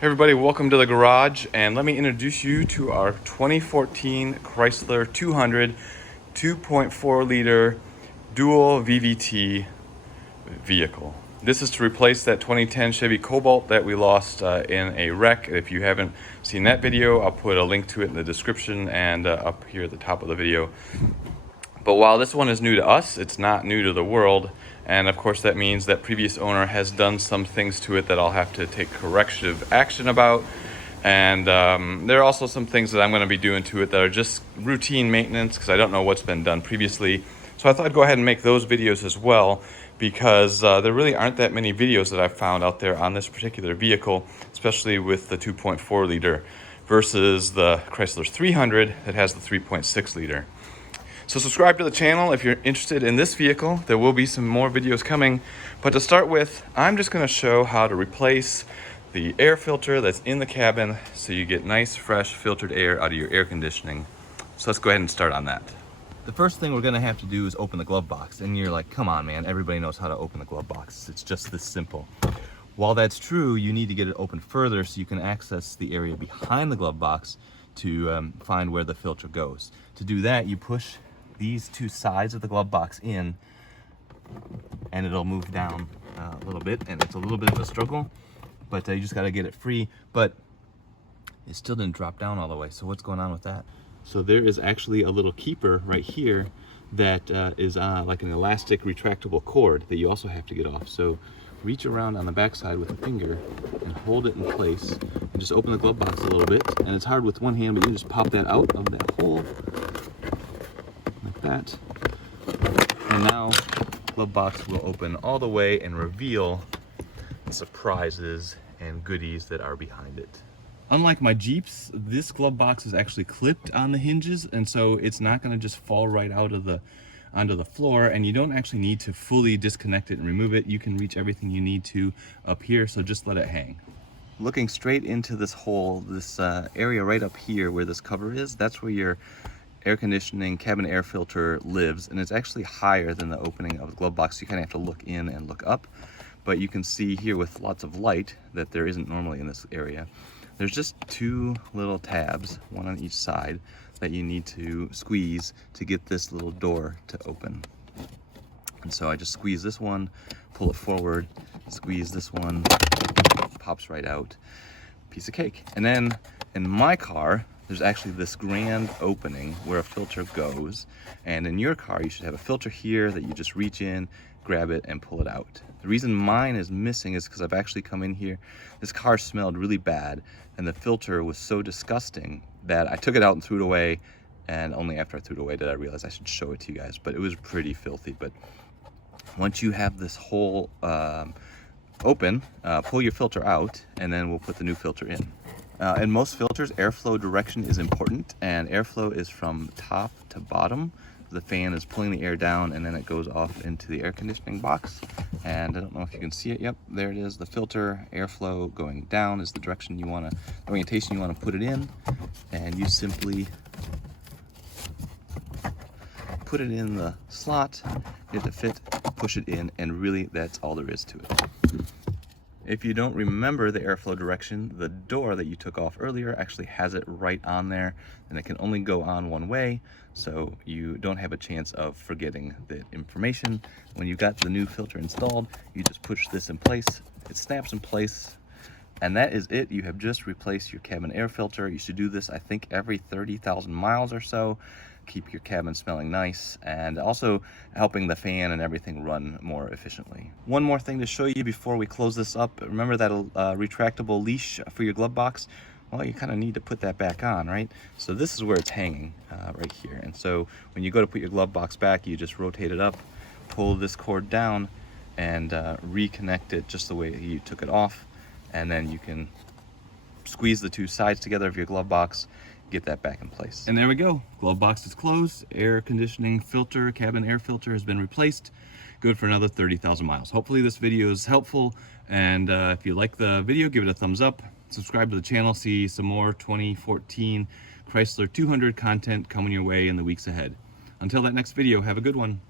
Hey everybody, welcome to the garage, and let me introduce you to our 2014 Chrysler 200 2.4 liter dual VVT vehicle. This is to replace that 2010 Chevy Cobalt that we lost in a wreck. If you haven't seen that video, I'll put a link to it in the description and up here at the top of the video. But while this one is new to us, it's not new to the world. And of course that means that previous owner has done some things to it that I'll have to take corrective action about. And there are also some things that I'm going to be doing to it that are just routine maintenance because I don't know what's been done previously. So I thought I'd go ahead and make those videos as well, because there really aren't that many videos that I've found out there on this particular vehicle, especially with the 2.4 liter versus the Chrysler 300 that has the 3.6 liter. So subscribe to the channel if you're interested in this vehicle. There will be some more videos coming. But to start with, I'm just going to show how to replace the air filter that's in the cabin so you get nice, fresh, filtered air out of your air conditioning. So let's go ahead and start on that. The first thing we're going to have to do is open the glove box. And you're like, come on, man, everybody knows how to open the glove box. It's just this simple. While that's true, you need to get it open further so you can access the area behind the glove box to find where the filter goes. To do that, you push these two sides of the glove box in, and it'll move down a little bit, and it's a little bit of a struggle, but you just got to get it free. But it still didn't drop down all the way, so what's going on with that? So there is actually a little keeper right here that is like an elastic retractable cord that you also have to get off. So reach around on the back side with a finger and hold it in place and just open the glove box a little bit. And it's hard with one hand, but you just pop that out of that hole like that. And now glove box will open all the way and reveal the surprises and goodies that are behind it. Unlike my Jeeps, this glove box is actually clipped on the hinges, and so it's not going to just fall right out of onto the floor, and you don't actually need to fully disconnect it and remove it. You can reach everything you need to up here, so just let it hang. Looking straight into this hole, this area right up here where this cover is, that's where your air conditioning cabin air filter lives, and it's actually higher than the opening of the glove box, so you kind of have to look in and look up. But you can see here with lots of light that there isn't normally in this area. There's just two little tabs, one on each side, that you need to squeeze to get this little door to open. And so I just squeeze this one, pull it forward, squeeze this one, pops right out. Piece of cake. And then in my car, there's actually this grand opening where a filter goes. And in your car, you should have a filter here that you just reach in, grab it, and pull it out. The reason mine is missing is because I've actually come in here. This car smelled really bad, and the filter was so disgusting that I took it out and threw it away. And only after I threw it away did I realize I should show it to you guys. But it was pretty filthy. But once you have this hole open, pull your filter out, and then we'll put the new filter in. In most filters, airflow direction is important, and airflow is from top to bottom. The fan is pulling the air down, and then it goes off into the air conditioning box. And I don't know if you can see it. Yep, there it is. The filter airflow going down is the direction you want to, the orientation you want to put it in. And you simply put it in the slot, get it to fit, push it in, and really that's all there is to it. If you don't remember the airflow direction, the door that you took off earlier actually has it right on there, and it can only go on one way, so you don't have a chance of forgetting the information. When you've got the new filter installed, you just push this in place, it snaps in place, and that is it. You have just replaced your cabin air filter. You should do this, I think, every 30,000 miles or so. Keep your cabin smelling nice, and also helping the fan and everything run more efficiently. One more thing to show you before we close this up. Remember that retractable leash for your glove box? Well, you kind of need to put that back on, right? So this is where it's hanging right here. And so when you go to put your glove box back, you just rotate it up, pull this cord down, and reconnect it just the way you took it off. And then you can squeeze the two sides together of your glove box, get that back in place. And there we go. Glove box is closed. Air conditioning filter, cabin air filter has been replaced. Good for another 30,000 miles. Hopefully this video is helpful. And if you like the video, give it a thumbs up. Subscribe to the channel. See some more 2014 Chrysler 200 content coming your way in the weeks ahead. Until that next video, have a good one.